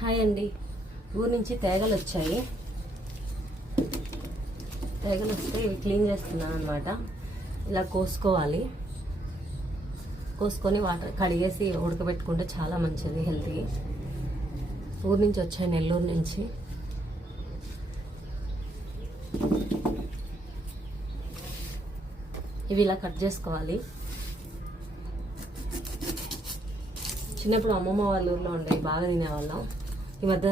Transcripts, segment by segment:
Hi అండి. ఊరు నుంచి తేగలు వచ్చాయి. తేగలు వస్తే ఇవి క్లీన్ చేస్తున్నాను అనమాట ఇలా కోసుకోవాలి. కోసుకొని వాటర్ కడిగేసి ఉడకబెట్టుకుంటే చాలా మంచిది హెల్తీ. ఊరు నుంచి వచ్చాయి నెల్లూరు నుంచి. ఇవి ఇలా కట్ చేసుకోవాలి. చిన్నప్పుడు అమ్మమ్మ వాళ్ళ ఊర్లో ఉండేవి బాగా తినేవాళ్ళం. ఈ మధ్య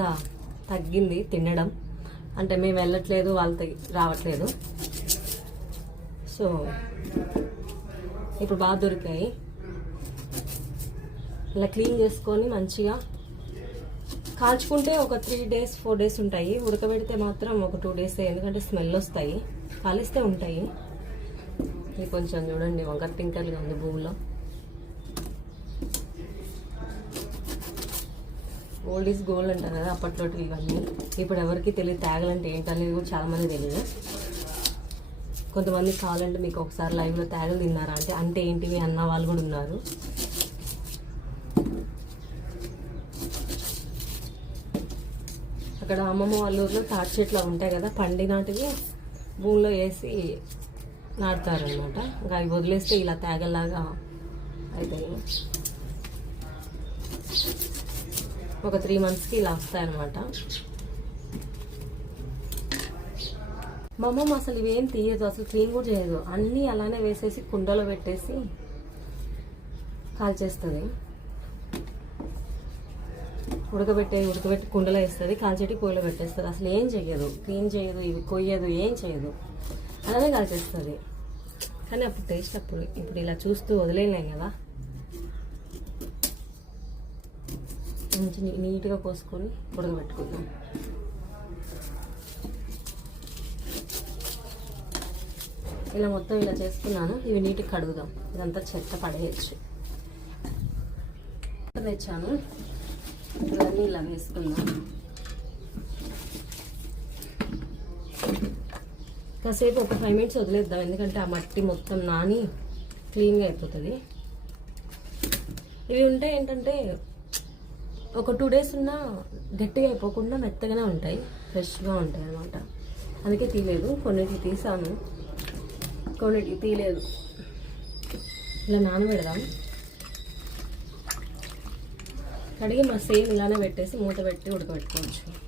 తగ్గింది తినడం. అంటే మేము వెళ్ళట్లేదు వాళ్ళు రావట్లేదు. సో ఇప్పుడు బాగా దొరికాయి. ఇలా క్లీన్ చేసుకొని మంచిగా కాల్చుకుంటే ఒక త్రీ డేస్ ఫోర్ డేస్ ఉంటాయి. ఉడకబెడితే మాత్రం ఒక టూ డేస్ ఎందుకంటే స్మెల్ వస్తాయి. కాలిస్తే ఉంటాయి. ఇది కొంచెం చూడండి వంకర టింకర్గా ఉంది భూమిలో. ఓల్డ్ ఈజ్ గోల్డ్ అంటారు కదా అప్పట్లో ఇవన్నీ. ఇప్పుడు ఎవరికి తెలియదు తేగలంటే ఏంటనేది కూడా చాలామంది తెలియదు. కొంతమంది కావాలంటే మీకు ఒకసారి లైవ్లో తేగలు తిన్నారా అంటే అంటే ఏంటివి అన్న వాళ్ళు కూడా ఉన్నారు. అక్కడ అమ్మమ్మ వాళ్ళ ఊర్లో తాటి చెట్లు ఉంటాయి కదా పండి నాటివి భూమిలో వేసి నాటుతారనమాట ఇంకా అవి వదిలేస్తే ఇలా తేగల్లాగా అవుతాయి. ఒక త్రీ మంత్స్కి ఇలా వస్తాయన్నమాట. మా అమ్మమ్మ అసలు ఇవేం తీయదు అసలు క్లీన్ కూడా చేయదు. అన్నీ అలానే వేసేసి కుండలో పెట్టేసి కాల్చేస్తుంది. ఉడకబెట్టే ఉడకబెట్టి కుండలో వేస్తుంది కాల్చేటి పొయ్యిలో పెట్టేస్తుంది. అసలు ఏం చేయదు క్లీన్ చేయదు ఇవి కొయ్యదు ఏం చేయదు. అలానే కాల్చేస్తుంది. కానీ అప్పుడు టేస్ట్ అప్పుడు ఇప్పుడు ఇలా చూస్తూ వదిలేయలేం కదా. మంచి నీట్గా కోసుకొని ఉడకబెట్టుకుందాం. ఇలా మొత్తం ఇలా చేసుకున్నాను. ఇవి నీట్గా కడుగుదాం. ఇదంతా చెత్త పడేయచ్చు. తెచ్చాను. ఇవన్నీ ఇలా వేసుకుందాం కాసేపు ఒక ఫైవ్ మినిట్స్ వదిలేద్దాం. ఎందుకంటే ఆ మట్టి మొత్తం నాని క్లీన్గా అయిపోతుంది. ఇవి ఉంటే ఏంటంటే ఒక టూ డేస్ ఉన్నా గట్టిగా అయిపోకుండా మెత్తగానే ఉంటాయి. ఫ్రెష్గా ఉంటాయి అన్నమాట. అందుకే తీయలేదు. కొన్నిటికి తీసాను. కొన్నిటికి తీయలేదు. ఇలా నానబెడదాం. కడిగి మా సేమ్ ఇలానే పెట్టేసి మూత పెట్టి ఉడకబెట్టుకోవచ్చు.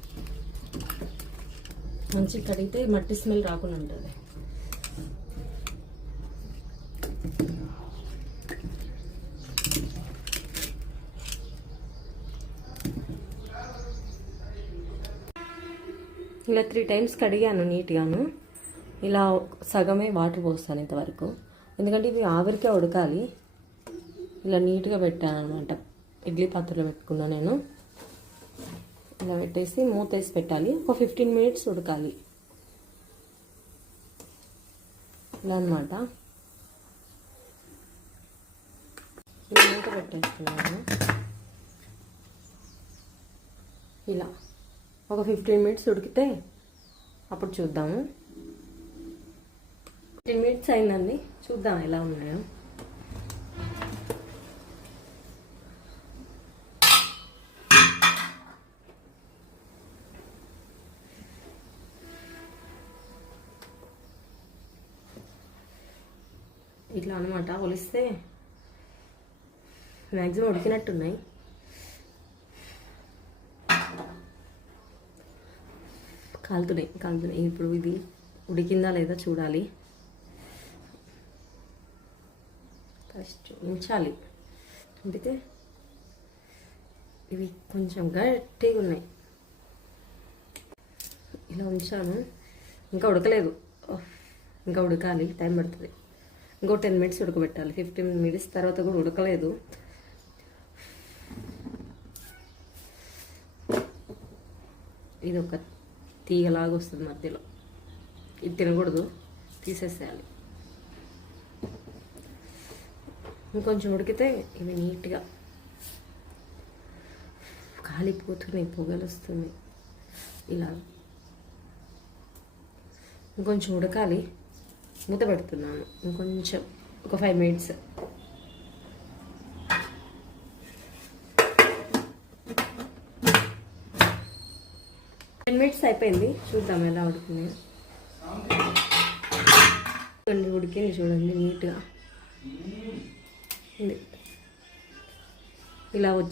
మంచి కడిగితే మట్టి స్మెల్ రాకుండా ఉంటుంది. ఇలా త్రీ టైమ్స్ కడిగాను నీట్గాను. ఇలా సగమే వాటర్ పోస్తాను ఇంతవరకు. ఎందుకంటే ఇవి ఆవిరికే ఉడకాలి. ఇలా నీట్గా పెట్టాను అనమాట ఇడ్లీ పాత్రలో పెట్టుకున్నా నేను. ఇలా పెట్టేసి మూత వేసి పెట్టాలి. ఒక ఫిఫ్టీన్ మినిట్స్ ఉడకాలి. ఇలా అనమాట మూత పెట్టేస్తున్నాను ఇలా. ఒక ఫిఫ్టీన్ మినిట్స్ ఉడికితే అప్పుడు చూద్దాము. ఫిఫ్టీన్ మినిట్స్ అయిందండి. చూద్దాం ఎలా ఉన్నాయో. ఇట్లా అనమాట ఒలిస్తే మ్యాక్సిమం ఉడికినట్టున్నాయి. కాలుతున్నాయి కాలుతున్నాయి. ఇప్పుడు ఇది ఉడికిందా లేదా చూడాలి. ఫస్ట్ ఉంచాలి. ఉంచితే ఇవి కొంచెం గట్టిగా ఉన్నాయి. ఇలా ఉంచాను. ఇంకా ఉడకలేదు. Oh, ఇంకా ఉడకాలి. టైం పడుతుంది. ఇంకో టెన్ మినిట్స్ ఉడకబెట్టాలి. ఫిఫ్టీన్ మినిట్స్ తర్వాత కూడా ఉడకలేదు. ఇది ఒక తీగలాగా వస్తుంది మధ్యలో? ఇది తినకూడదు. తీసేసేయాలి. ఇంకొంచెం ఉడికితే ఇవి నీట్గా కాలిపోతున్నాయి పొగలు వస్తుంది ఇలా ఇంకొంచెం ఉడకాలి. మూత పెడుతున్నాను. ఇంకొంచెం ఒక ఫైవ్ మినిట్స్ టెన్ మినిట్స్ అయిపోయింది. చూద్దాం ఎలా ఉడుకుంది. చూడండి ఉడికింది చూడండి నీట్గా. ఇలా వచ్చి